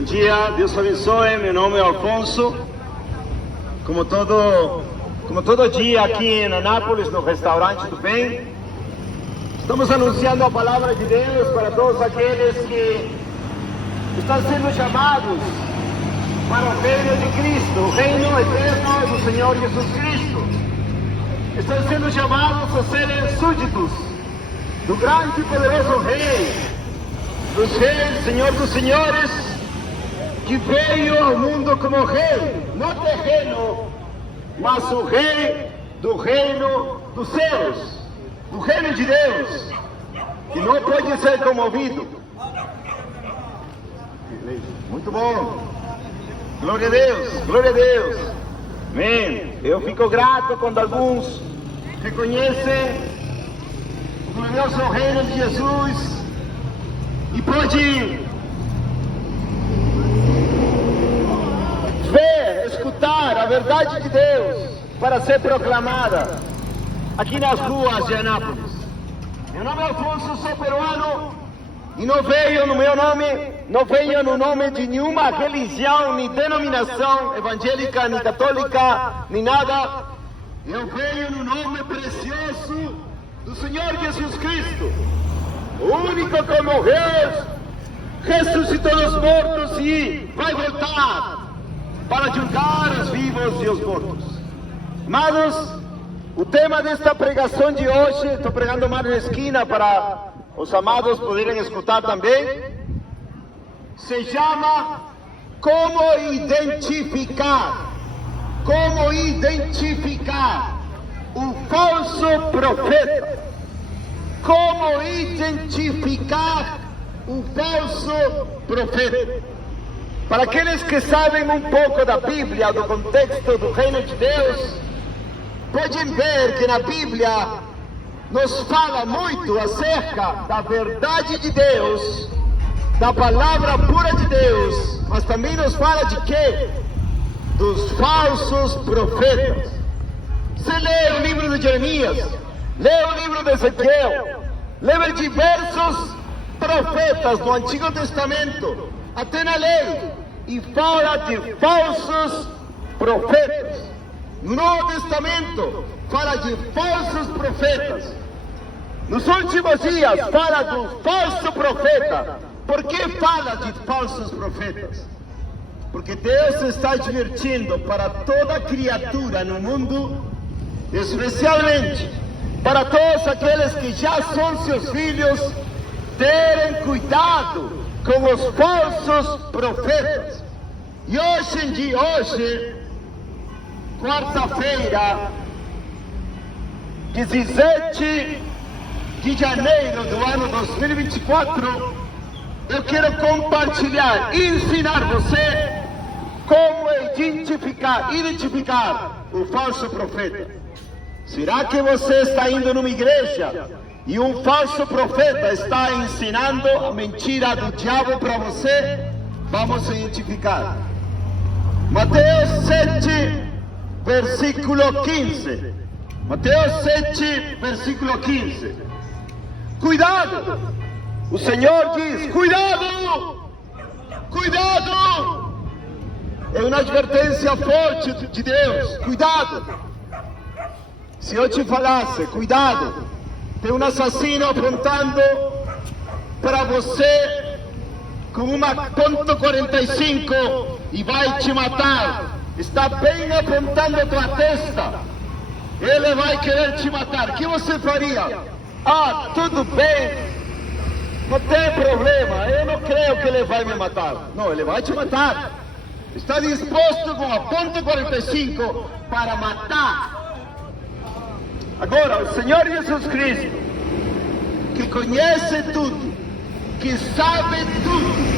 Bom dia, Deus abençoe. Meu nome é Alfonso. Como todo dia aqui em Anápolis, no restaurante do Bem, estamos anunciando a palavra de Deus para todos aqueles que estão sendo chamados para o reino de Cristo, o reino eterno do Senhor Jesus Cristo. Estão sendo chamados a serem súditos do grande e poderoso Rei dos reis, Senhor dos senhores, que veio ao mundo como Rei, não terreno, mas o Rei do reino dos céus, do reino de Deus, que não pode ser comovido. Muito bom. Glória a Deus, glória a Deus. Amém. Eu fico grato quando alguns reconhecem o glorioso reino de Jesus e pode ver, escutar a verdade de Deus para ser proclamada aqui nas ruas de Anápolis. Meu nome é Alfonso, sou peruano e não venho no nome de nenhuma religião, nem denominação evangélica, nem católica, nem nada. Eu venho no nome precioso do Senhor Jesus Cristo, o único que morreu, ressuscitou dos mortos e vai voltar para julgar os vivos e os mortos. Amados, o tema desta pregação de hoje, estou pregando mais na esquina para os amados poderem escutar também, se chama Como identificar o falso profeta. Como identificar o falso profeta. Para aqueles que sabem um pouco da Bíblia, do contexto do reino de Deus, podem ver que na Bíblia nos fala muito acerca da verdade de Deus, da palavra pura de Deus, mas também nos fala de quê? Dos falsos profetas. Você lê o livro de Jeremias, lê o livro de Ezequiel, lê diversos profetas do Antigo Testamento, até na lei, e fala de falsos profetas. No Novo Testamento fala de falsos profetas. Nos últimos dias fala do falso profeta. Por que fala de falsos profetas? Porque Deus está advertindo para toda criatura no mundo, especialmente para todos aqueles que já são seus filhos, terem cuidado com os falsos profetas. E hoje, quarta-feira, 17 de janeiro do ano 2024, eu quero compartilhar, ensinar você como identificar o falso profeta. Será que você está indo numa igreja e um falso profeta está ensinando a mentira do diabo para você? Vamos identificar. Mateus 7, versículo 15. Mateus 7, versículo 15. Cuidado! O Senhor diz, cuidado! Cuidado! É uma advertência forte de Deus. Cuidado! Se eu te falasse, cuidado, tem um assassino apontando para você com uma .45 e vai te matar. Está bem apontando a tua testa. Ele vai querer te matar. O que você faria? Ah, tudo bem, não tem problema, eu não creio que ele vai me matar. Não, ele vai te matar. Está disposto com a .45 para matar. Agora, o Senhor Jesus Cristo, que conhece tudo, que sabe tudo,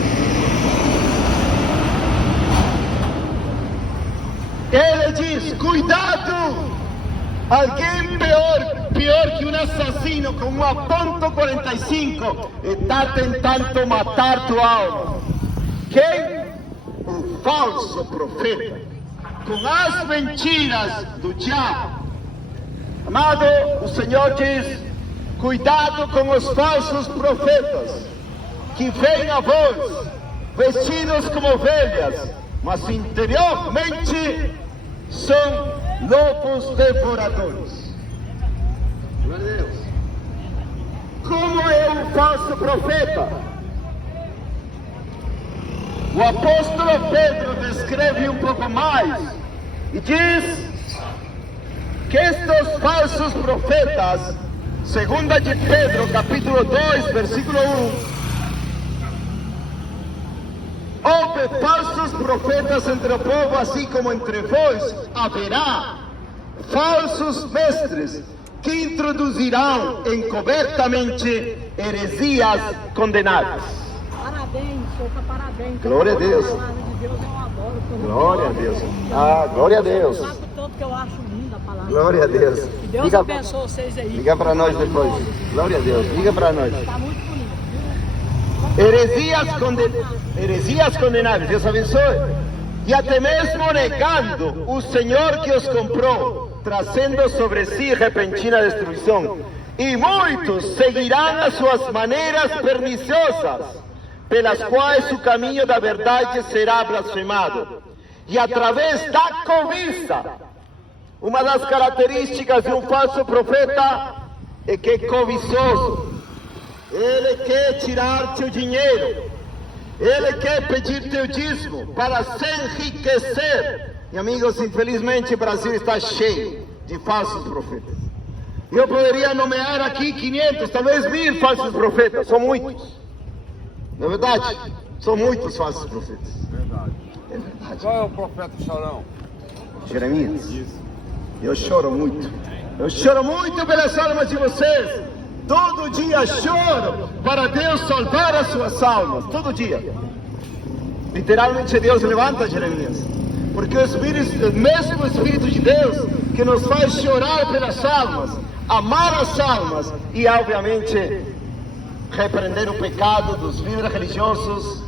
Ele diz, cuidado! Alguém pior que um assassino com uma .45 está tentando matar tua alma. Quem? O falso profeta, com as mentiras do diabo. Amado, o Senhor diz, cuidado com os falsos profetas, que vêm a vós vestidos como ovelhas, mas interiormente são lobos devoradores. Glória a Deus. Como é um falso profeta? O apóstolo Pedro descreve um pouco mais e diz que estes falsos profetas, segunda de Pedro, capítulo 2, versículo 1, houve falsos profetas entre o povo, assim como entre vós haverá falsos mestres que introduzirão encobertamente heresias condenadas. Parabéns, Souza, parabéns. Glória a Deus. A palavra de Deus eu adoro. Glória a Deus. Ah, glória a Deus. O saco todo que eu acho linda a palavra. Glória a Deus. Que Deus Liga, abençoe vocês aí. liga para nós depois. Glória a Deus. Liga para nós. Está muito bonito. Heresias condenáveis. Deus abençoe. E até mesmo negando o Senhor que os comprou, trazendo sobre si repentina destruição. E muitos seguirão as suas maneiras perniciosas, pelas quais o caminho da verdade será blasfemado. E através da cobiça, uma das características de um falso profeta é que é cobiçoso. Ele quer tirar teu dinheiro, ele quer pedir teu dízimo para se enriquecer. E amigos, infelizmente o Brasil está cheio de falsos profetas. Eu poderia nomear aqui 500, talvez 1000 falsos profetas, são muitos. Não é verdade? São muitos falsos profetas. É verdade. Qual é o profeta chorão? Jeremias. Eu choro muito. Eu choro muito pelas almas de vocês. Todo dia choro para Deus salvar as suas almas. Todo dia. Literalmente Deus levanta Jeremias. Porque o mesmo Espírito de Deus que nos faz chorar pelas almas, amar as almas e, obviamente, repreender o pecado dos líderes religiosos,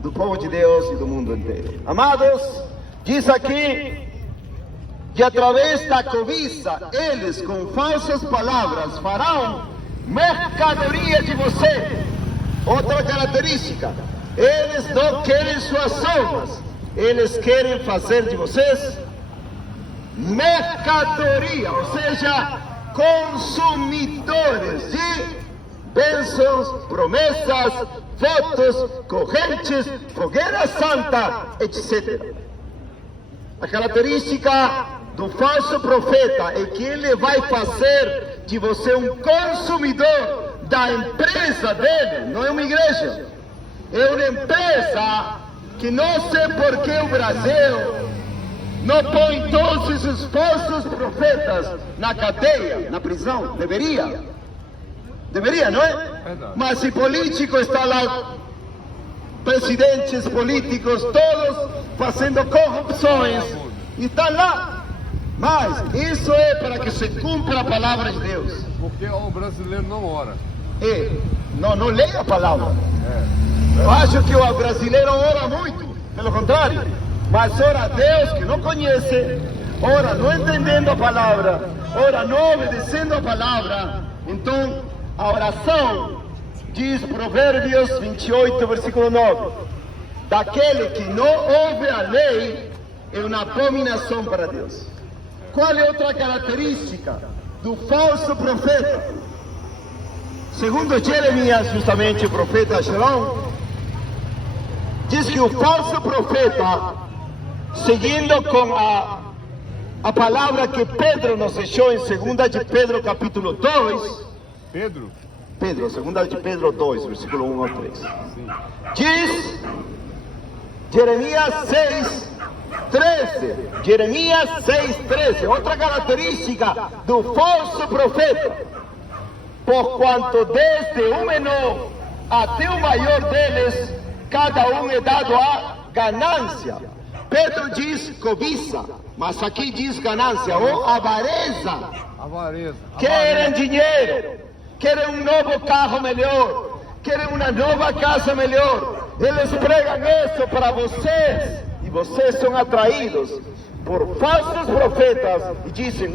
do povo de Deus e do mundo inteiro. Amados, diz aqui que através da cobiça, eles com falsas palavras farão mercadoria de você. Outra característica, eles não querem suas almas, eles querem fazer de vocês mercadoria, ou seja, consumidores de bênçãos, promessas, votos, correntes, fogueira santa, etc. A característica do falso profeta é que ele vai fazer de você um consumidor da empresa dele, não é uma igreja. É uma empresa que não sei por que o Brasil não põe todos esses falsos profetas na cadeia, na prisão. Deveria, não é? Mas se político está lá, presidentes políticos, todos fazendo corrupções, e estão lá. Mas isso é para que se cumpra a palavra de Deus. Porque o brasileiro não ora. Não lê a palavra. Eu acho que o brasileiro ora muito, pelo contrário. Mas ora a Deus que não conhece, ora não entendendo a palavra, ora não obedecendo a palavra. Então, a oração, diz Provérbios 28, versículo 9, daquele que não ouve a lei é uma abominação para Deus. Qual é outra característica do falso profeta? Segundo Jeremias, justamente o profeta Jerão, diz que o falso profeta, seguindo com a palavra que Pedro nos deixou em 2 de Pedro capítulo 2, Pedro, 2 de Pedro 2, versículo 1 ao 3, diz Jeremias 6, 13, Jeremias 6, 13, outra característica do falso profeta, porquanto desde o menor até o maior deles, cada um é dado a ganância. Pedro diz cobiça, mas aqui diz ganância ou avareza. Querem dinheiro, querem um novo carro melhor, querem uma nova casa melhor. Eles pregam isso para vocês e vocês são atraídos por falsos profetas e dizem: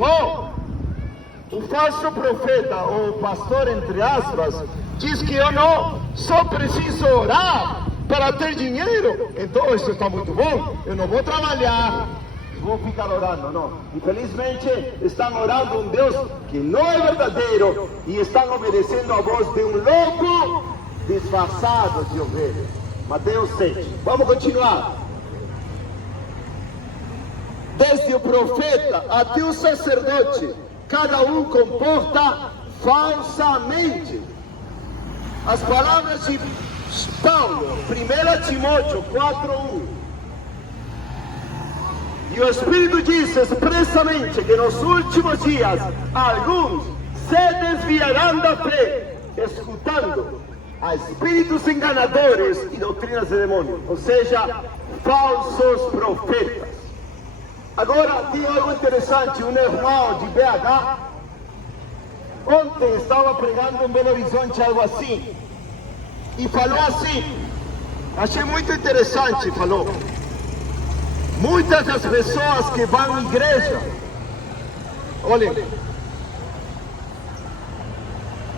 o falso profeta ou pastor, entre aspas, diz que eu não só preciso orar para ter dinheiro. Então isso está muito bom. Eu não vou trabalhar, vou ficar orando. Não. Infelizmente estão orando um Deus que não é verdadeiro e estão obedecendo a voz de um louco disfarçado de ovelha. Mateus 7. Vamos continuar. Desde o profeta até o sacerdote, cada um comporta falsamente. As palavras de Paulo, 1 Timóteo 4:1. E o Espírito diz expressamente que nos últimos dias alguns se desviarão da fé, escutando a espíritos enganadores e doutrinas de demônios, ou seja, falsos profetas. Agora, tem algo interessante, um irmão de BH, ontem estava pregando em Belo Horizonte, algo assim, e falou assim, achei muito interessante, falou, muitas das pessoas que vão à igreja, olhem,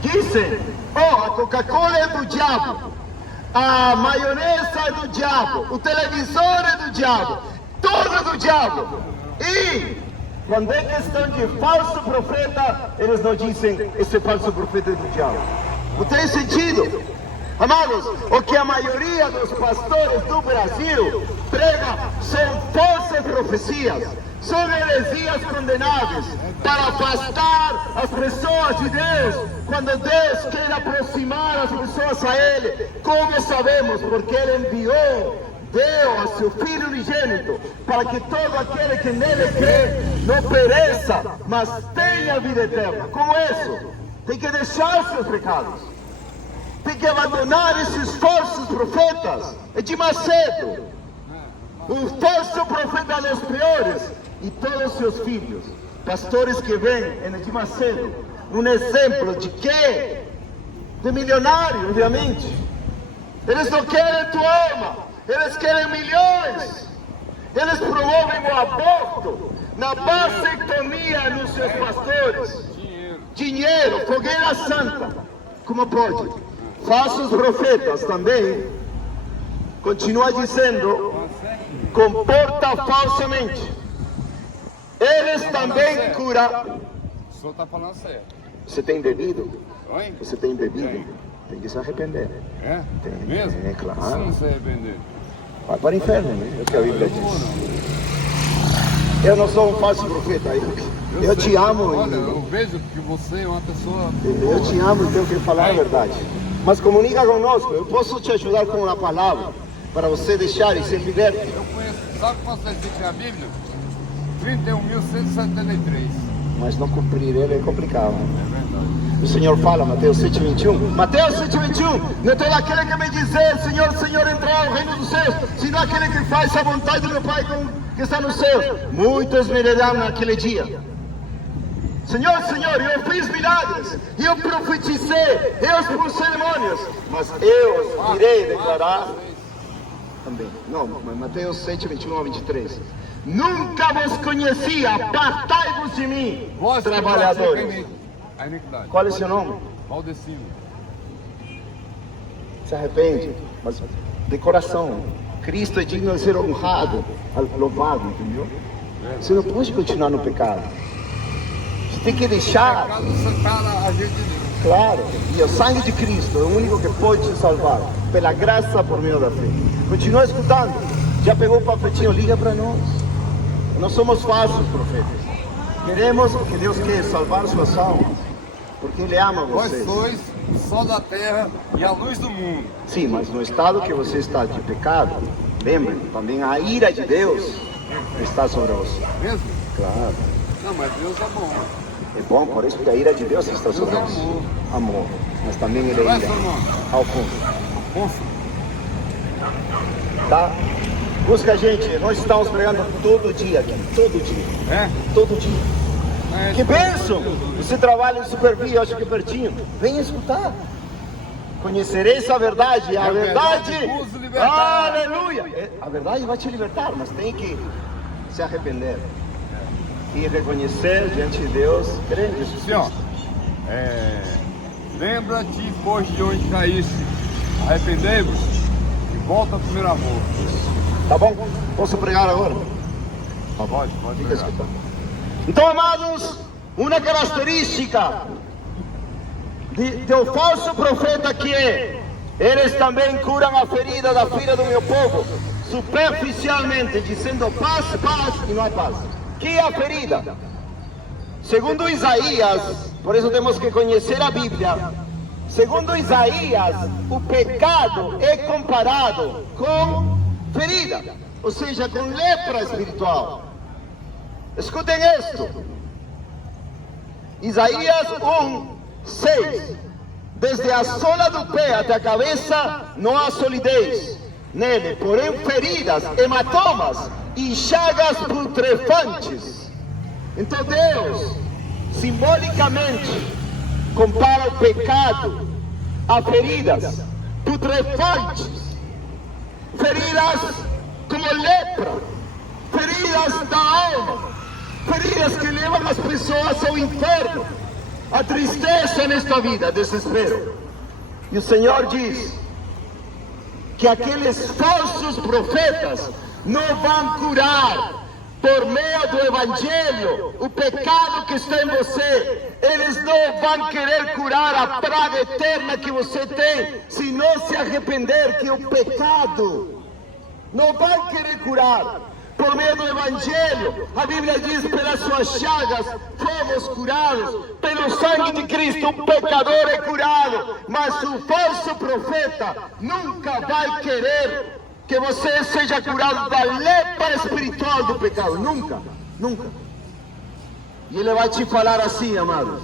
dizem, a Coca-Cola é do diabo, a maionese é do diabo, o televisor é do diabo, tudo é do diabo. E quando é questão de falso profeta, eles não dizem esse falso profeta é do diabo. Não tem sentido. Amados, o que a maioria dos pastores do Brasil prega são falsas profecias, são heresias condenáveis para afastar as pessoas de Deus, quando Deus quer aproximar as pessoas a Ele. Como sabemos? Porque Ele enviou, deu a seu Filho unigênito, para que todo aquele que nele crê não pereça, mas tenha vida eterna. Como isso? Tem que deixar os seus pecados. Tem que abandonar esses falsos profetas. É de Macedo. O falso profeta é dos piores. E todos os seus filhos, pastores que vêm em de Macedo, um exemplo de quê? De milionário, obviamente. Eles não querem tua alma. Eles querem milhões. Eles promovem o aborto na vasectomia nos seus pastores. Dinheiro, fogueira santa. Como pode? Falsos profetas também, continua dizendo, comporta falsamente. Eles também curam. O senhor está falando sério. Você tem bebido? Oi? Você tem bebido? Tem que se arrepender. É? Tem, Mesmo? é claro. Se não se arrepender. Vai para o inferno, né? É o que a Bíblia diz. Eu não sou um falso profeta. Eu te amo. Olha, eu vejo que você é uma pessoa... Eu te amo e tenho que falar a verdade. Mas comunica conosco. Eu posso te ajudar com uma palavra para você deixar e ser liberto. Eu conheço, sabe quanto está escrito na Bíblia? 31.173. Mas não cumprir ele é complicado. É verdade. O Senhor fala, Mateus 7:21. Mateus 7:21. Não é todo aquele que me dizer, Senhor, Senhor, entrar ao reino dos céus, sino aquele que faz a vontade do meu Pai que está nos céus. Muitos me dirão naquele dia: Senhor, Senhor, eu fiz milagres, eu profetizei, eu expulsei demônios, mas eu irei declarar também. Não, mas Mateus 7:21-23. Nunca vos conheci, apartai-vos de mim, Vós que trabalhadores. praticam a iniquidade. Qual é o seu nome? Valdecino. Se arrepende, mas de coração. Cristo é digno de ser honrado, louvado, entendeu? Você não pode continuar no pecado. Você tem que deixar. Pecado separa a gente de Deus. Claro, e o sangue de Cristo é o único que pode te salvar, pela graça por meio da fé. Continua escutando. Já pegou o papelzinho? Liga para nós. Nós somos falsos profetas. Queremos, porque Deus quer salvar suas almas, porque Ele ama Vós vocês. sois o sol da terra e a luz do mundo. Sim, mas no estado que você está de pecado, lembre, também a ira de Deus está sobre você. Mesmo? Claro. Não, mas Deus é bom. É bom, por isso que a ira de Deus está sobre Deus é você. amor. Amor. Mas também Ele Qual é é ira. seu nome? Alfonso. Afonso. Tá? Busca a gente, nós estamos pregando todo dia aqui, todo dia, É? todo dia. É, Que bênção! Você trabalha em Supervia, acho que é pertinho. Venha escutar. Conhecereis a verdade, e a verdade vos libertará. aleluia! A verdade vai te libertar, mas tem que se arrepender e reconhecer diante de Deus, crer em Jesus Assim, ó, Cristo. lembra-te, pois, de onde caíste, arrependei-vos e Volta ao primeiro amor. Tá bom? Posso pregar agora? Pode Fica pegar. escutando. Então, amados, uma característica do falso profeta que é: eles também curam a ferida da filha do meu povo, superficialmente, dizendo paz, paz, e não há paz. Que é a ferida? Segundo Isaías, por isso temos que conhecer a Bíblia. Segundo Isaías, o pecado é comparado com ferida, ou seja, com lepra espiritual. Escutem isto. Isaías 1:6. Desde a sola do pé até a cabeça não há solidez nele, porém feridas, hematomas e chagas putrefantes. Então Deus, simbolicamente, compara o pecado a feridas putrefantes, feridas como lepra, feridas da alma, feridas que levam as pessoas ao inferno, a tristeza nesta vida, desespero. E o Senhor diz que aqueles falsos profetas não vão curar por meio do Evangelho o pecado que está em você. Eles não vão querer curar a praga eterna que você tem se não se arrepender, que é o pecado. Não vão querer curar por meio do Evangelho. A Bíblia diz: pelas suas chagas fomos curados. Pelo sangue de Cristo o pecador é curado. Mas o falso profeta nunca vai querer que você seja curado da lepra espiritual do pecado. Nunca, nunca. E ele vai te falar assim, amados: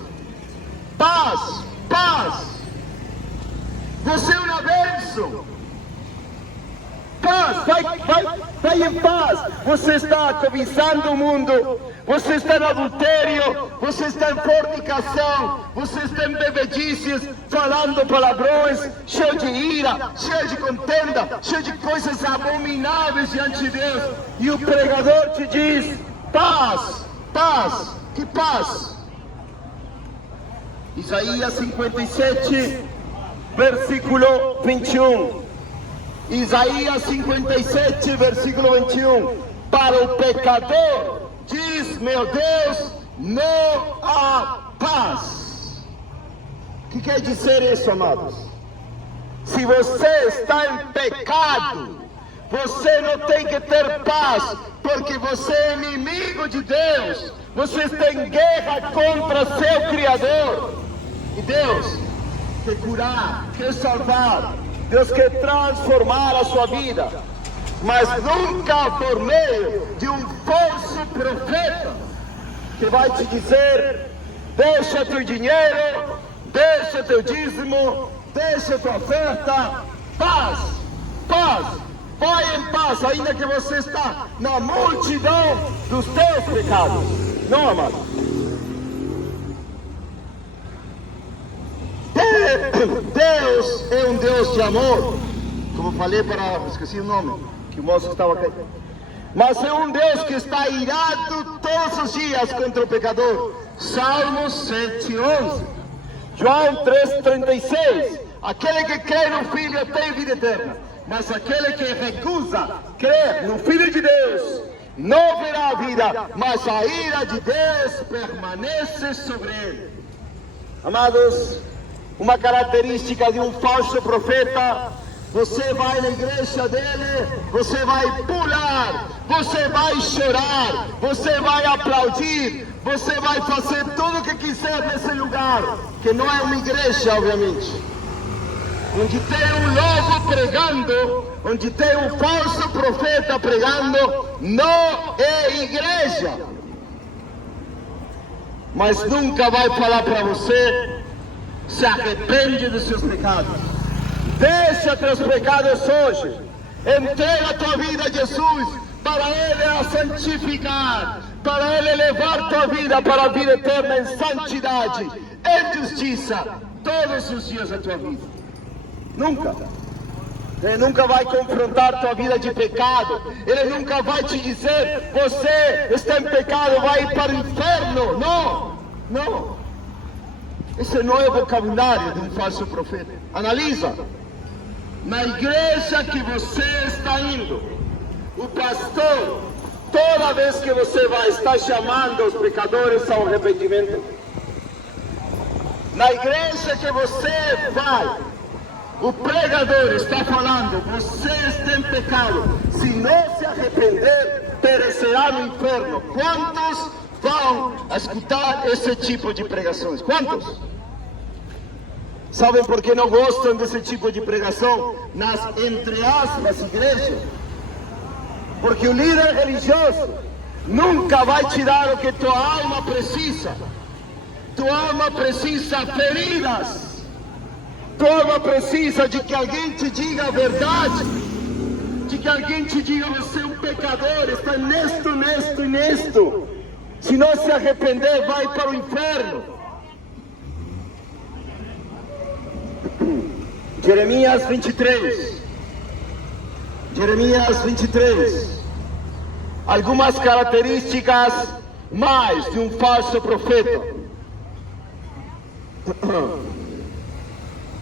paz, paz. Você é uma bênção. Paz, vai em paz. Você está cobiçando o mundo, você está no adultério, você está em fornicação, você está em bebedices, falando palavrões, cheio de ira, cheio de contenda, cheio de coisas abomináveis diante de Deus. E o pregador te diz: paz, paz, que paz. Isaías 57, versículo 21. Isaías 57, versículo 21. Para o pecador, diz meu Deus, não há paz. O que quer dizer isso, amados? Se você está em pecado, você não tem que ter paz, porque você é inimigo de Deus. Você está em guerra contra seu Criador. E Deus quer curar, quer salvar. Deus quer transformar a sua vida, mas nunca por meio de um falso profeta que vai te dizer: deixa teu dinheiro, deixa teu dízimo, deixa tua oferta, paz, paz, vai em paz, ainda que você está na multidão dos teus pecados. Não, amado. Deus é um Deus de amor, como falei esqueci o nome, que o moço estava aqui. Mas é um Deus que está irado todos os dias contra o pecador. Salmos 7:11. João 3:36. Aquele que crê no Filho tem vida eterna, mas aquele que recusa crer no Filho de Deus não verá a vida, mas a ira de Deus permanece sobre ele. Amados, uma característica de um falso profeta: você vai na igreja dele, você vai pular, você vai chorar, você vai aplaudir, você vai fazer tudo o que quiser nesse lugar, que não é uma igreja, obviamente. Onde tem um lobo pregando, onde tem um falso profeta pregando, não é igreja. Mas nunca vai falar para você: se arrepende dos seus pecados, deixa teus pecados hoje, entrega a tua vida a Jesus, para Ele a santificar, para Ele levar tua vida para a vida eterna em santidade, em justiça, todos os dias da tua vida. Nunca. Ele nunca vai confrontar tua vida de pecado. Ele nunca vai te dizer: você está em pecado, vai ir para o inferno. Não, não. Esse não é o vocabulário de um falso profeta. Analisa. na igreja que você está indo, o pastor, toda vez que você vai, está chamando os pecadores ao arrependimento. Na igreja que você vai, o pregador está falando: vocês têm pecado, se não se arrepender, perecerá no inferno. Quantos vão escutar esse tipo de pregações? Quantos? Sabem por que não gostam desse tipo de pregação nas, entre aspas, igrejas? Porque o líder religioso nunca vai te dar o que tua alma precisa. Tua alma precisa feridas. Tua alma precisa de que alguém te diga a verdade. De que alguém te diga: você é um pecador, está nesto. Se não se arrepender, vai para o inferno. Jeremias 23. Jeremias 23. Algumas características mais de um falso profeta.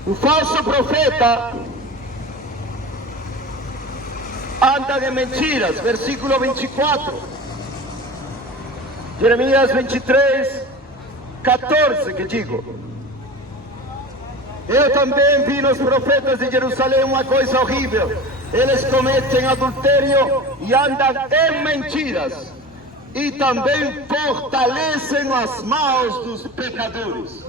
O falso profeta anda de mentiras. Versículo 24. Jeremias 23, 14, que digo: eu também vi nos profetas de Jerusalém uma coisa horrível. Eles cometem adultério e andam em mentiras, e também fortalecem as mãos dos pecadores.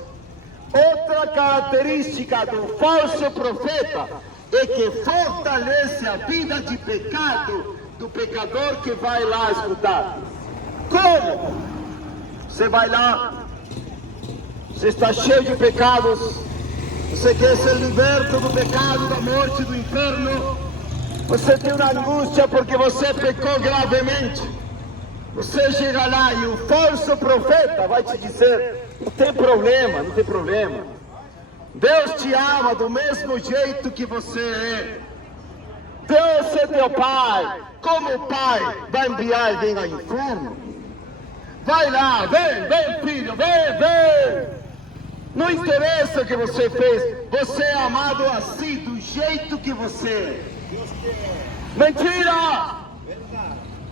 Outra característica do falso profeta é que fortalece a vida de pecado do pecador que vai lá escutar. Como? Você vai lá, você está cheio de pecados, você quer ser liberto do pecado, da morte, do inferno. Você tem uma angústia porque você pecou gravemente. Você chega lá e o falso profeta vai te dizer: não tem problema, não tem problema. Deus te ama do mesmo jeito que você é. Deus é teu pai. Como o pai vai enviar alguém ao inferno? Vai lá, vem filho, vem. Não interessa o que você fez, você é amado assim, do jeito que você é. Mentira!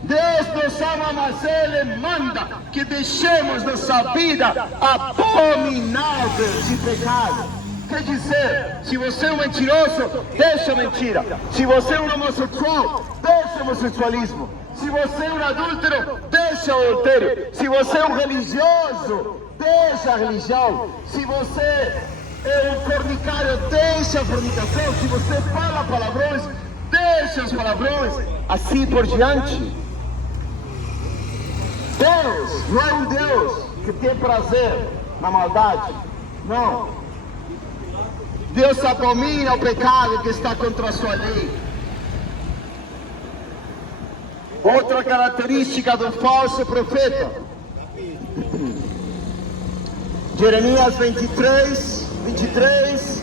Deus nos ama, mas Ele manda que deixemos nossa vida abominável de pecado. Quer dizer, se você é um mentiroso, deixa a mentira. Se você é um homossexual, deixa o homossexualismo. Se você é um adúltero, deixa o adultério. Se você é um religioso, deixa a religião. Se você é um fornicário, deixa a fornicação. Se você fala palavrões, deixa os palavrões. Assim por diante. Deus não é um Deus que tem prazer na maldade. Não. Deus abomina o pecado que está contra a sua lei. Outra característica do falso profeta. Jeremias 23,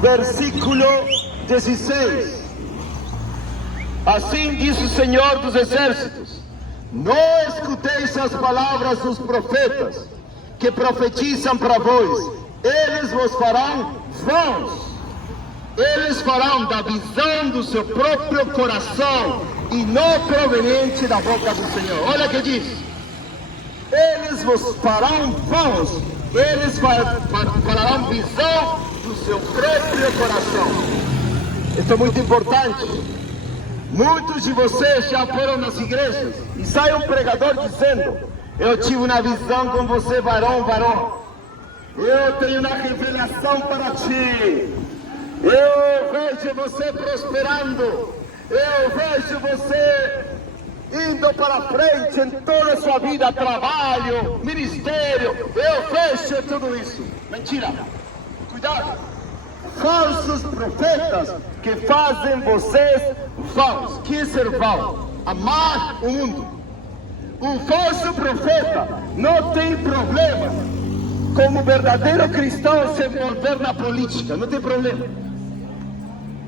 versículo 16. Assim diz o Senhor dos Exércitos: não escuteis as palavras dos profetas que profetizam para vós. Eles vos farão vãos. Eles farão da visão do seu próprio coração e não proveniente da boca do Senhor. Olha o que diz: eles vos farão vãos. Eles farão visão do seu próprio coração. Isso é muito importante. Muitos de vocês já foram nas igrejas e sai um pregador dizendo: eu tive uma visão com você, varão. Eu tenho uma revelação para ti. Eu vejo você prosperando. Eu vejo você indo para frente em toda a sua vida, trabalho, ministério. Eu vejo tudo isso. Mentira. Cuidado. Falsos profetas que fazem vocês vãos. Que ser vão? Amar o mundo. Um falso profeta não tem problema como verdadeiro cristão se envolver na política. Não tem problema.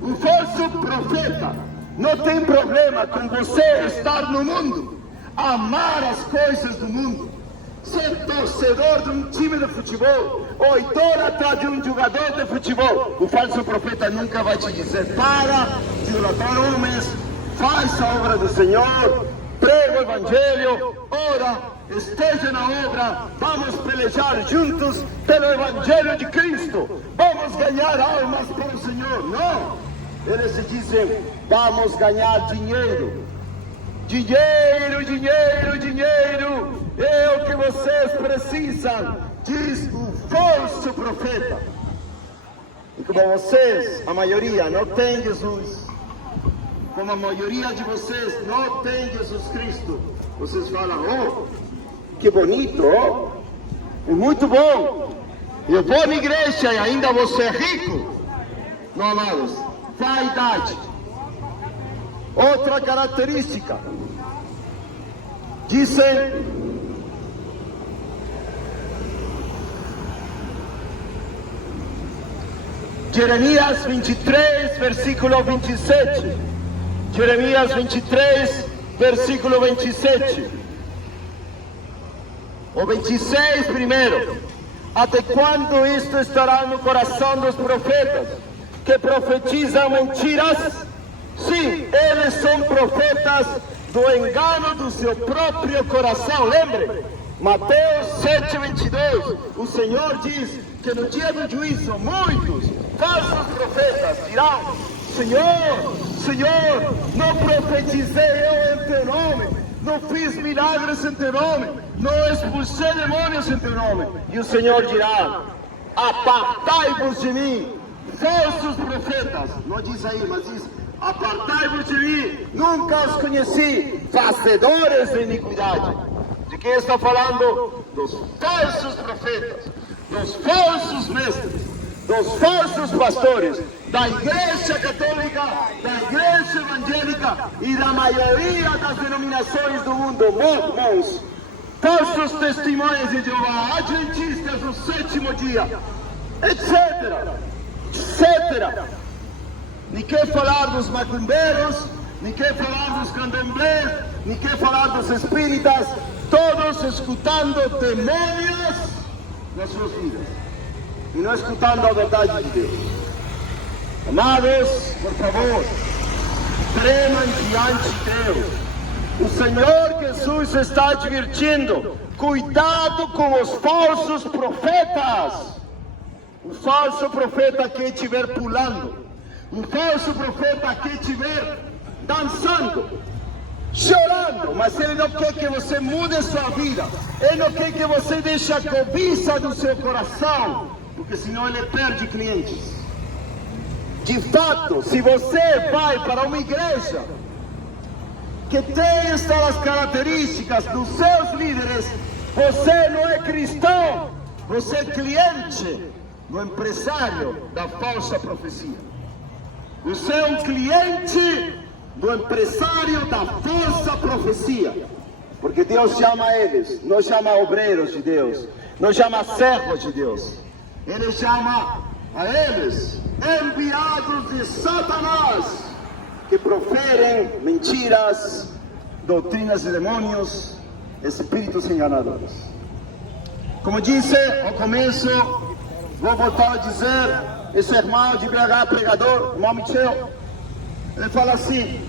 Um falso profeta não tem problema com você estar no mundo, amar as coisas do mundo, ser torcedor de um time de futebol ou idólatra de um jogador de futebol. O falso profeta nunca vai te dizer: para de idolatrar homens, faz a obra do Senhor, prega o Evangelho, ora, esteja na obra, vamos pelejar juntos pelo Evangelho de Cristo, vamos ganhar almas para o Senhor. Não, eles dizem: vamos ganhar dinheiro. Dinheiro, dinheiro, dinheiro, é o que vocês precisam, diz o falso profeta. E como vocês, a maioria, não tem Jesus, como a maioria de vocês não tem Jesus Cristo, vocês falam: oh, que bonito, oh, é muito bom, eu vou na igreja e ainda vou ser rico. Não, amados, vaidade. Outra característica, dizem, Jeremias 23, versículo 27. Jeremias 23, versículo 27. O 26 primeiro. Até quando isto estará no coração dos profetas, que profetizam mentiras? Sim, eles são profetas do engano do seu próprio coração. Lembre, Mateus 7:22, o Senhor diz que no dia do juízo muitos falsos profetas dirão: Senhor, Senhor, não profetizei eu em teu nome, não fiz milagres em teu nome, não expulsei demônios em teu nome. E o Senhor dirá: apartai-vos de mim, falsos profetas. Não diz aí, mas diz: apartai-vos de mim, nunca os conheci, fazedores de iniquidade. De quem está falando? Dos falsos profetas, dos falsos mestres, dos falsos pastores, da igreja católica, da igreja evangélica e da maioria das denominações do mundo, mormons, falsos testemunhas de Jeová, adventistas do sétimo dia, etc, etc. Nem quer falar dos macumbeiros, nem quer falar dos candomblés, nem quer falar dos espíritas, todos escutando demônios nas suas vidas e não escutando a verdade de Deus. Amados, por favor, tremam diante de Deus. O Senhor Jesus está advertindo: cuidado com os falsos profetas. O falso profeta que estiver pulando, um falso profeta que estiver dançando, chorando, mas ele não quer que você mude sua vida, ele não quer que você deixe a cobiça do seu coração, porque senão ele perde clientes. De fato, se você vai para uma igreja que tem estas características dos seus líderes, você não é cristão, você é cliente do empresário da falsa profecia. Você é um cliente do empresário da falsa profecia. Porque Deus chama eles, não chama obreiros de Deus, não chama servos de Deus. Ele chama a eles enviados de Satanás, que proferem mentiras, doutrinas de demônios, espíritos enganadores. Como disse ao começo, vou voltar a dizer, esse irmão de BH, pregador, irmão Michel, ele fala assim: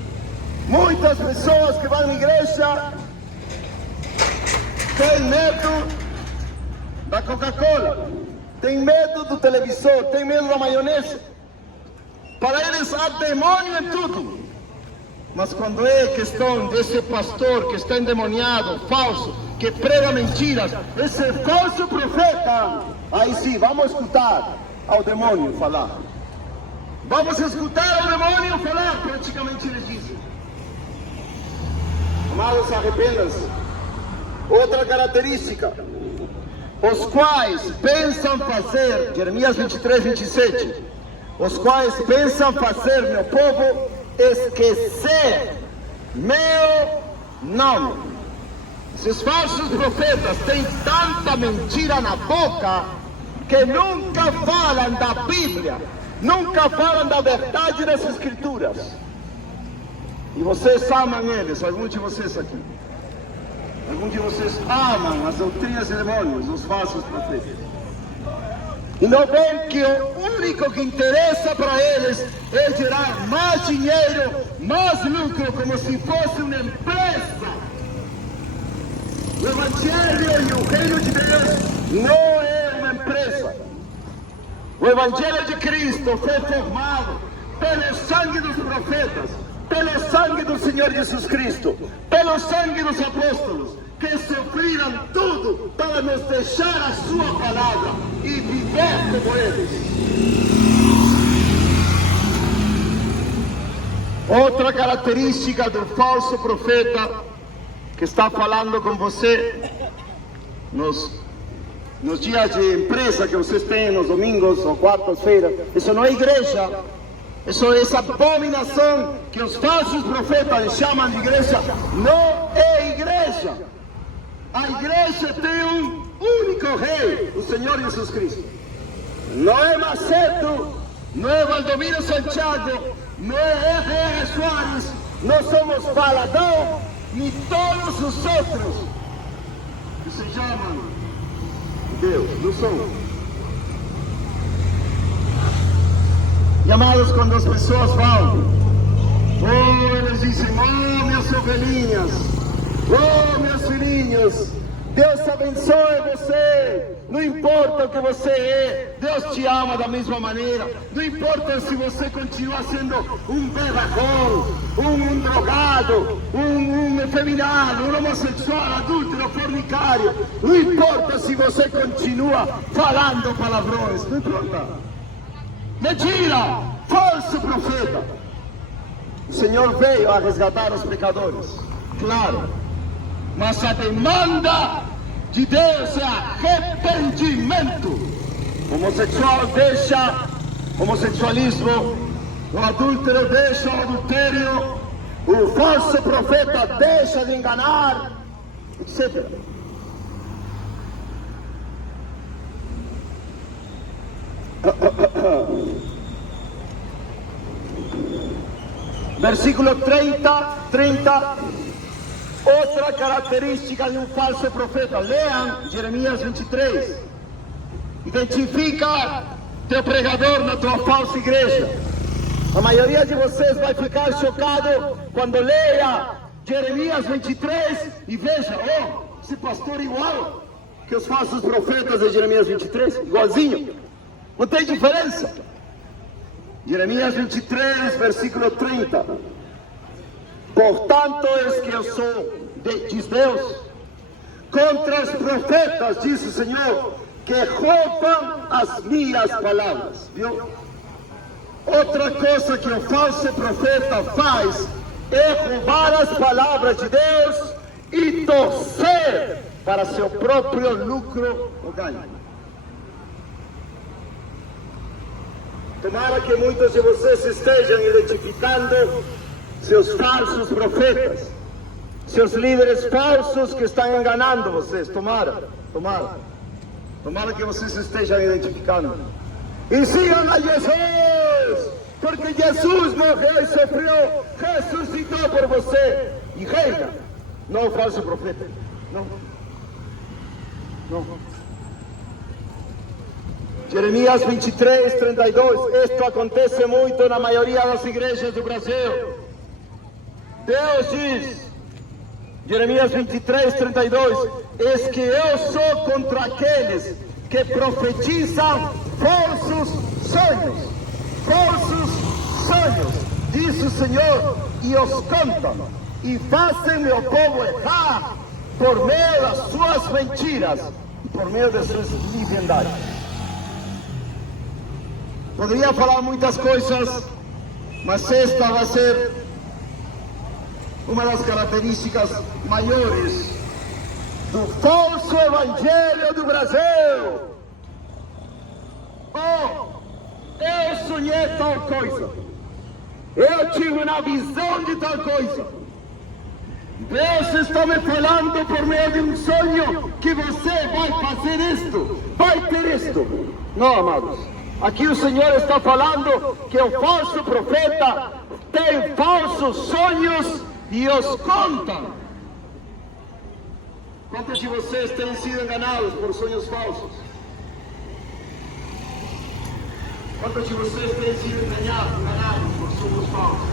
muitas pessoas que vão na igreja têm medo da Coca-Cola, têm medo do televisor, têm medo da maionese. Para eles há demônio em tudo. Mas quando é questão desse pastor que está endemoniado, falso, que prega mentiras, esse falso profeta, aí sim, vamos escutar ao demônio falar. Vamos escutar ao demônio falar, praticamente eles dizem. Amados, arrependam-se. Outra característica, os quais pensam fazer, Jeremias 23, 27, os quais pensam fazer meu povo esquecer meu nome. Esses falsos profetas têm tanta mentira na boca que nunca falam da Bíblia, nunca falam da verdade das Escrituras. E vocês amam eles, alguns de vocês aqui. Alguns de vocês amam as doutrinas de demônios, os falsos profetas. E não veem que o único que interessa para eles é gerar mais dinheiro, mais lucro, como se fosse uma empresa. O Evangelho e o Reino de Deus não é uma empresa. O Evangelho de Cristo foi formado pelo sangue dos profetas, pelo sangue do Senhor Jesus Cristo, pelo sangue dos apóstolos, que sofreram tudo para nos deixar a sua palavra e viver como eles. Outra característica do falso profeta que está falando com você nos dias de empresa que vocês têm, nos domingos ou quartas-feiras, isso não é igreja. Isso é essa abominação que os falsos profetas chamam de igreja. Não é igreja. A igreja tem um único rei, o Senhor Jesus Cristo. Não é Macedo, não é Valdomiro Santiago, não é R.R. Soares, não somos Baladão, nem todos os outros que se chamam Deus, não são. E amados, quando as pessoas falam, eles dizem, minhas ovelhinhas, meus filhinhos, Deus abençoe você, não importa o que você é, Deus te ama da mesma maneira, não importa se você continua sendo um berracão, um drogado, um efeminado, um homossexual, adúltero, fornicário, não importa se você continua falando palavrões, não importa. Mentira! Falso profeta! O Senhor veio a resgatar os pecadores, claro, mas a demanda de Deus é arrependimento. O homossexual deixa o homossexualismo, o adúltero deixa o adultério, o falso profeta deixa de enganar, etc. Versículo 30, outra característica de um falso profeta. Leam Jeremias 23. Identifica teu pregador na tua falsa igreja. A maioria de vocês vai ficar chocado quando leia Jeremias 23 e veja, esse pastor igual que os falsos profetas de Jeremias 23, igualzinho. Não tem diferença. Jeremias 23, versículo 30. Portanto, eis que eu sou, diz Deus, contra os profetas, diz o Senhor, que roubam as minhas palavras. Viu? Outra coisa que o falso profeta faz é roubar as palavras de Deus e torcer para seu próprio lucro ou ganho. Tomara que muitos de vocês estejam identificando seus falsos profetas, seus líderes falsos que estão enganando vocês. Tomara que vocês estejam identificando. E sigam a Jesus, porque Jesus morreu e sofreu, ressuscitou por você e reina, não o falso profeta. Não. Jeremias 23, 32, isto acontece muito na maioria das igrejas do Brasil. Deus diz, Jeremias 23, 32, eis que eu sou contra aqueles que profetizam falsos sonhos, diz o Senhor, e os contam, e fazem meu povo errar por meio das suas mentiras, e por meio das suas leviandades. Poderia falar muitas coisas, mas esta vai ser uma das características maiores do falso evangelho do Brasil. Eu sonhei tal coisa, eu tive uma visão de tal coisa. Deus está me falando por meio de um sonho que você vai fazer isto, vai ter isto. Não, amados. Aqui o Senhor está falando que o falso profeta tem falsos sonhos e os conta. Quantos de vocês têm sido enganados por sonhos falsos? Quantos de vocês têm sido enganados por sonhos falsos?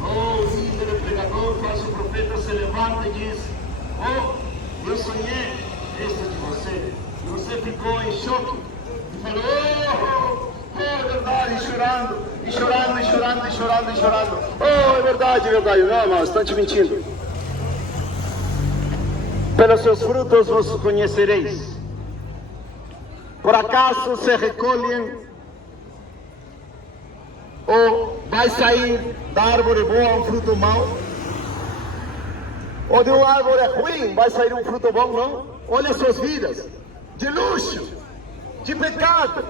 Oh, o líder, pregador, falso profeta se levanta e diz: oh, eu sonhei isso de você. E você ficou em choque e falou: oh, é verdade, chorando, e chorando, e chorando, e chorando, e chorando. Oh, é verdade, é verdade. Não, irmão, estão te mentindo. Pelos seus frutos vos conhecereis. Por acaso se recolhem, ou vai sair da árvore boa um fruto mau? Ou de uma árvore ruim vai sair um fruto bom, não? Olha suas vidas, de luxo, de pecado,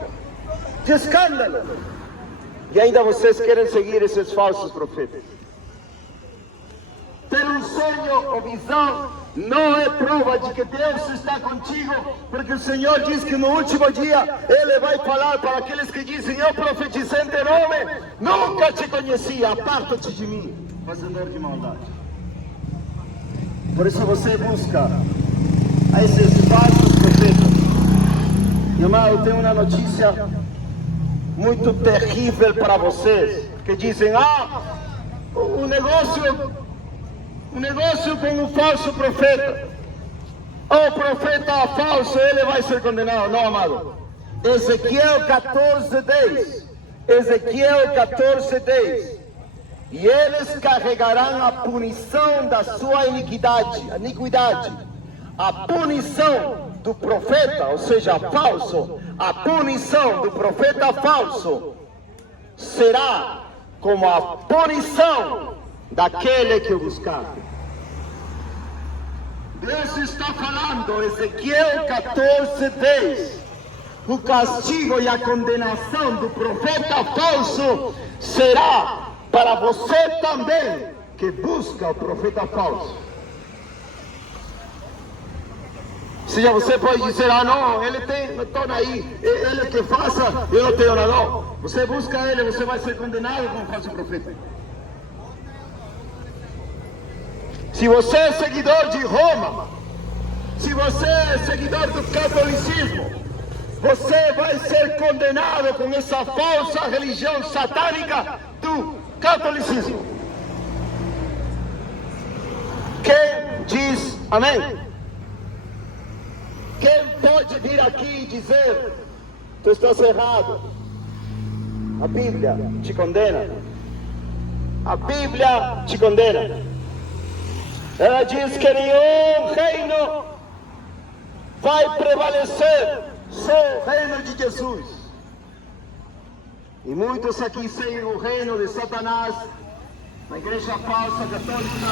de escândalo. E ainda vocês querem seguir esses falsos profetas. Ter um sonho ou visão não é prova de que Deus está contigo, porque o Senhor diz que no último dia Ele vai falar para aqueles que dizem: eu profetizei em teu nome, nunca te conhecia, aparta-te de mim, fazedor de maldade. Por isso você busca a esses falsos profetas. Irmão, eu tenho uma notícia muito terrível para vocês, que dizem: o negócio com um falso profeta, o profeta falso, ele vai ser condenado. Não, amado. Ezequiel 14:10. Ezequiel 14:10. E eles carregarão a punição da sua iniquidade. A punição do profeta, ou seja, falso, a punição do profeta falso será como a punição daquele que o buscar. Deus está falando, Ezequiel 14:10. O castigo e a condenação do profeta falso será para você também que busca o profeta falso. Ou seja, você pode dizer: não, ele tem, não estou aí, ele que faça, eu não tenho nada. Não. Você busca ele, você vai ser condenado como falso profeta. Se você é seguidor de Roma, se você é seguidor do catolicismo, você vai ser condenado com essa falsa religião satânica do catolicismo. Quem diz amém? Quem pode vir aqui e dizer: tu estás errado? A Bíblia te condena. A Bíblia te condena. Ela diz que nenhum reino vai prevalecer sem o reino de Jesus. E muitos aqui seguem o reino de Satanás, na igreja falsa católica,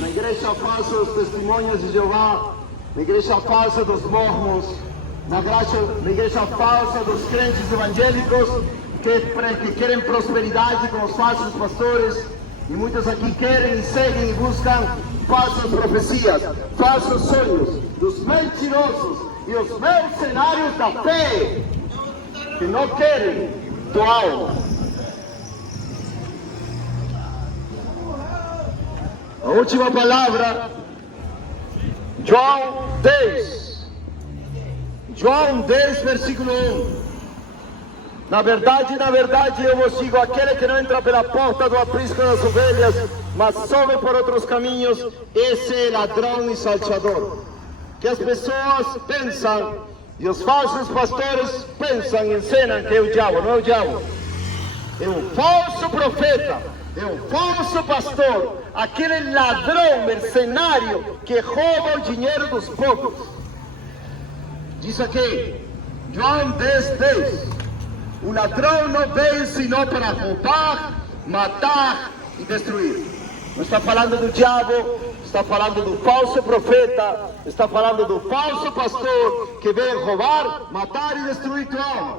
na igreja falsa dos testemunhos de Jeová, na igreja falsa dos mormons, na igreja falsa dos crentes evangélicos que querem prosperidade com os falsos pastores. E muitos aqui querem e seguem e buscam falsas profecias, falsos sonhos dos mentirosos e os mercenários da fé que não querem tua alma. A última palavra, João 10. João 10, versículo 1. Na verdade, eu vos digo: aquele que não entra pela porta do aprisco das ovelhas, mas sobe por outros caminhos, esse é ladrão e salteador. Que as pessoas pensam, e os falsos pastores pensam e ensinam que é o diabo. Não é o diabo, é um falso profeta, é um falso pastor, aquele ladrão mercenário que rouba o dinheiro dos pobres. Diz aqui, João 10:10. O ladrão não veio senão para roubar, matar e destruir. Não está falando do diabo, está falando do falso profeta, está falando do falso pastor que veio roubar, matar e destruir tua alma.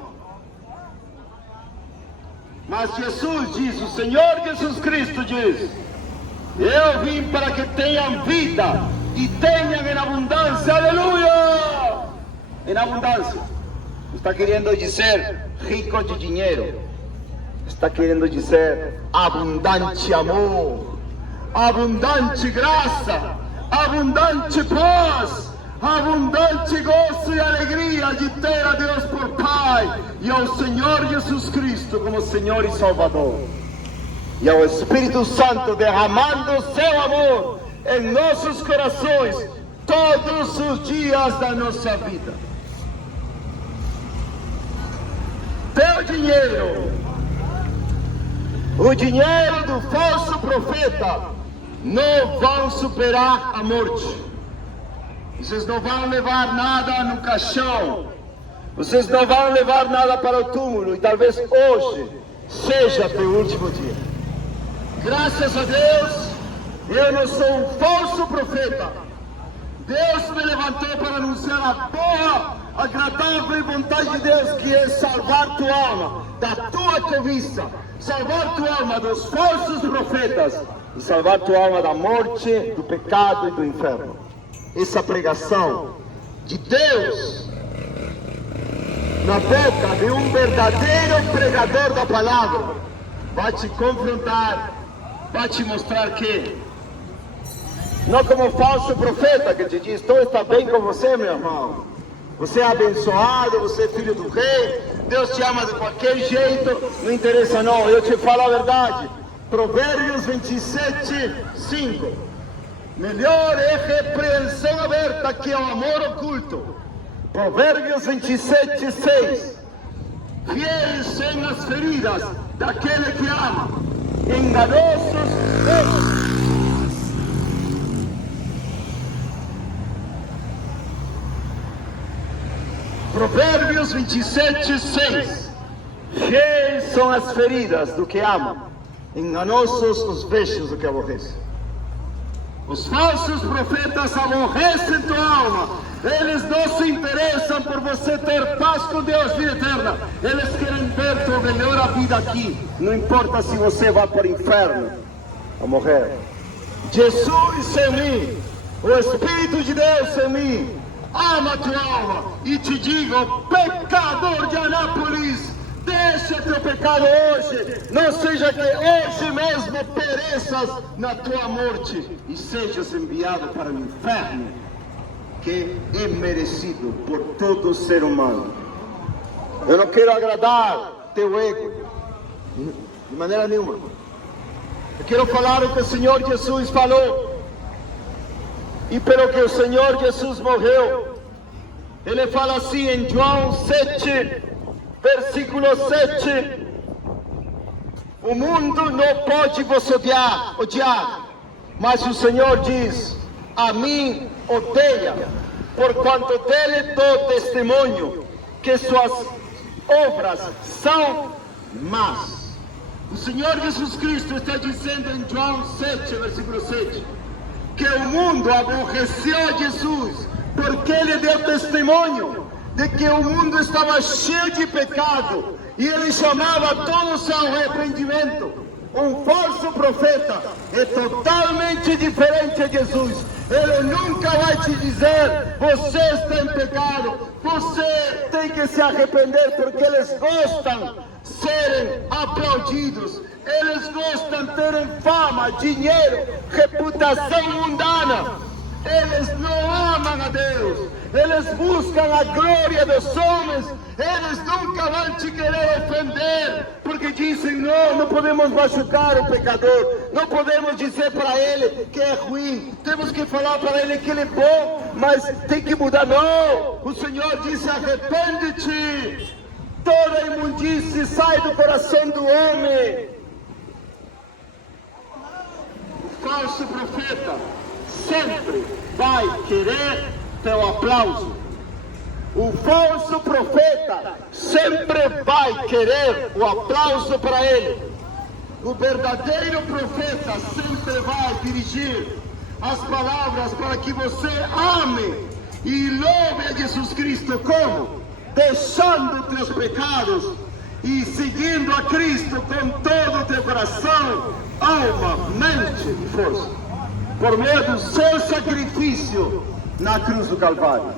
Mas Jesus diz, o Senhor Jesus Cristo diz: eu vim para que tenham vida e tenham em abundância. Aleluia! Em abundância. Está querendo dizer rico de dinheiro. Está querendo dizer abundante amor, abundante graça, abundante paz, abundante gozo e alegria de ter a Deus por Pai e ao Senhor Jesus Cristo como Senhor e Salvador. E ao Espírito Santo derramando o seu amor em nossos corações todos os dias da nossa vida. Teu dinheiro, o dinheiro do falso profeta, não vão superar a morte. Vocês não vão levar nada no caixão, vocês não vão levar nada para o túmulo, e talvez hoje seja teu último dia. Graças a Deus, eu não sou um falso profeta. Deus me levantou para anunciar a boa, agradável vontade de Deus, que é salvar tua alma da tua cobiça, salvar tua alma dos falsos profetas e salvar tua alma da morte, do pecado e do inferno. Essa pregação de Deus na boca de um verdadeiro pregador da palavra vai te confrontar, vai te mostrar que não como falso profeta que te diz, tudo está bem com você, meu irmão, você é abençoado, você é filho do rei, Deus te ama de qualquer jeito, não interessa não. Eu te falo a verdade. Provérbios 27:5. Melhor é repreensão aberta que o amor oculto. Provérbios 27:6. Fiéis são as feridas daquele que ama, enganosos Provérbios 27:6. Fiéis são as feridas do que ama, enganosos os beijos do que aborrece. Os falsos profetas aborrecem tua alma. Eles não se interessam por você ter paz com Deus, vida eterna. Eles querem ver tua melhor vida aqui. Não importa se você vai para o inferno a morrer. Jesus em mim, o Espírito de Deus em mim, ama tua alma. E te digo, pecador de Anápolis, deixa teu pecado hoje, não seja que hoje mesmo pereças na tua morte e sejas enviado para o inferno, que é merecido por todo ser humano. Eu não quero agradar teu ego, de maneira nenhuma. Eu quero falar o que o Senhor Jesus falou, e pelo que o Senhor Jesus morreu. Ele fala assim em João 7, versículo 7, o mundo não pode vos odiar, mas o Senhor diz, a mim odeia, porquanto dele dou testemunho, que suas obras são más. O Senhor Jesus Cristo está dizendo em João 7, versículo 7, que o mundo aborreceu Jesus, porque ele deu testemunho de que o mundo estava cheio de pecado, e ele chamava todos ao arrependimento. Um falso profeta é totalmente diferente de Jesus. Ele nunca vai te dizer, você está em pecado, você tem que se arrepender, porque eles gostam de serem aplaudidos, eles gostam de terem fama, dinheiro, reputação mundana. Eles não amam a Deus, eles buscam a glória dos homens, eles nunca vão te querer ofender, porque dizem, não podemos machucar o pecador, não podemos dizer para ele que é ruim, temos que falar para ele que ele é bom, mas tem que mudar. Não, o Senhor disse, arrepende-te, toda imundície sai do coração do homem. O falso profeta sempre vai querer teu aplauso. O falso profeta sempre vai querer o aplauso para ele. O verdadeiro profeta sempre vai dirigir as palavras para que você ame e louve a Jesus Cristo. Como? Deixando teus pecados e seguindo a Cristo com todo o teu coração, alma, mente e força, por meio do seu sacrifício na cruz do Calvário.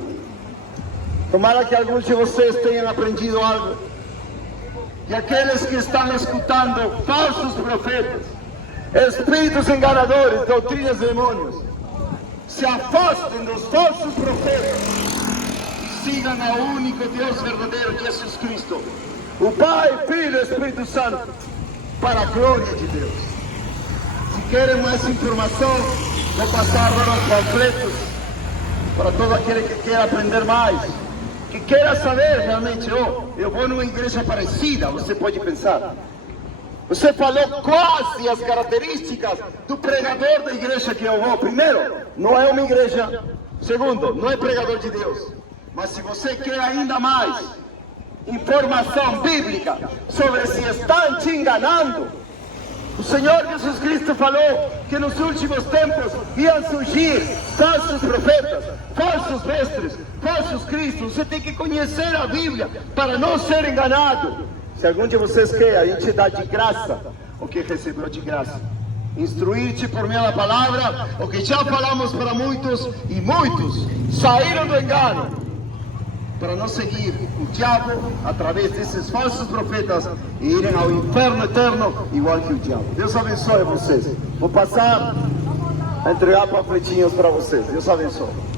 Tomara que alguns de vocês tenham aprendido algo. E aqueles que estão escutando falsos profetas, espíritos enganadores, doutrinas de demônios, se afastem dos falsos profetas e sigam ao único Deus verdadeiro, Jesus Cristo, o Pai, Filho e Espírito Santo, para a glória de Deus. Se querem mais informação, vou passar agora os panfletos para todo aquele que queira aprender mais, que queira saber realmente, eu vou numa igreja parecida, você pode pensar. Você falou quais as características do pregador da igreja que eu vou. Primeiro, não é uma igreja. Segundo, não é pregador de Deus. Mas se você quer ainda mais informação bíblica sobre se estão te enganando, o Senhor Jesus Cristo falou que nos últimos tempos iam surgir falsos profetas, falsos mestres, falsos cristos. Você tem que conhecer a Bíblia para não ser enganado. Se algum de vocês quer, a gente dá de graça o que recebeu de graça. Instruir-te por meio da palavra, o que já falamos para muitos, e muitos saíram do engano para não seguir o diabo através desses falsos profetas e irem ao inferno eterno igual que o diabo. Deus abençoe vocês. Vou passar a entregar panfletinhos para vocês. Deus abençoe.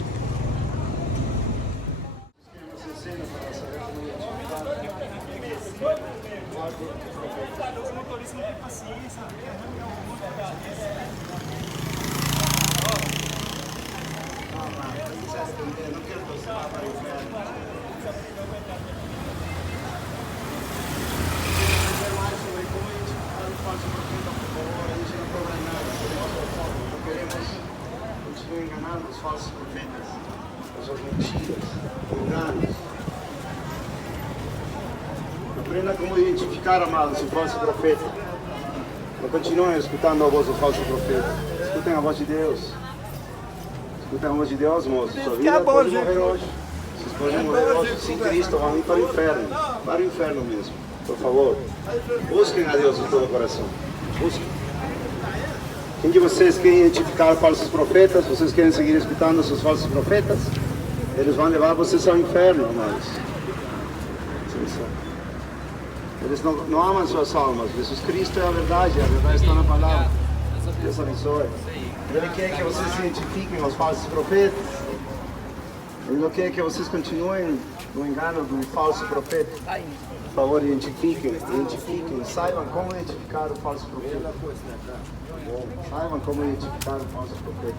Continuam enganando os falsos profetas, as mentiras, enganos. Aprenda como identificar, amados, o falso profeta. Não continuem escutando a voz do falso profeta. Escutem a voz de Deus. Escutem a voz de Deus, moços. Sua vida pode morrer hoje. Vocês podem morrer hoje sem Cristo, vão ir para o inferno. Para o inferno mesmo. Por favor, busquem a Deus de todo o coração. Busquem. Quem de vocês quer identificar falsos profetas? Vocês querem seguir escutando os falsos profetas? Eles vão levar vocês ao inferno, amados. Eles não amam suas almas. Jesus Cristo é a verdade está na palavra. Deus abençoe. Ele quer que vocês identifiquem os falsos profetas. Ele não quer que vocês continuem no engano do falso profeta. Por favor, identifiquem, saibam como identificar o falso profeta. Saibam como identificar o falso profeta.